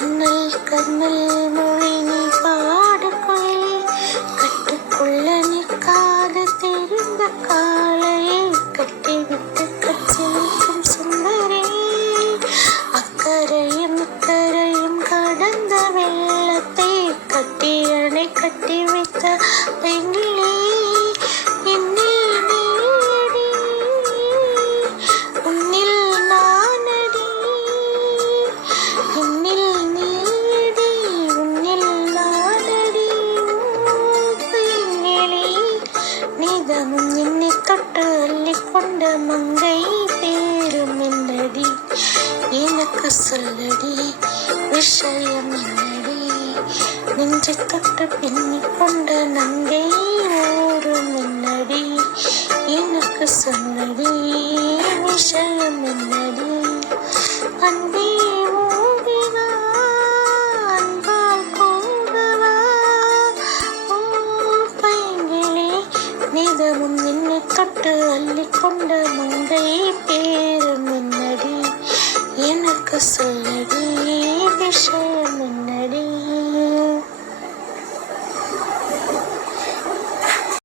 கண்ணல் கண்ணல் மொழி நீ பாடுக்குள்ளே கட்டுக்குள்ள நிற்காத தெரிந்த காளையை கட்டிவிட்டு கச்சிலிக்கும் சுந்தரே அக்கரையும் இக்கரையும் கடந்த வெள்ளத்தை கட்டி அணை கட்டி வைத்த பெண்ணிலே என்னில் நீடி உன்னில் நானடி என்னில் நீடி உன்னில் நானடி பெண்ணிலே நீதமும் என்னை தொட்டு அள்ளிக்கொண்ட மங்கை பேரும் என்னடி எனக்கு சொல்லடி விஷயம் என்னடி நெஞ்சை தொட்டு பின்னிக் கொண்ட நங்கை ஓரும் என்னடி எனக்கு சொல்லடி விஷயம் என்னடி அன்பே ஓடிவா அன்பால் கூடவா ஓ பைங்கிளே நீதமும் என்னை தொட்டு அள்ளிக்கொண்ட மங்கை பேரும் என்னடி எனக்கு சொல்ல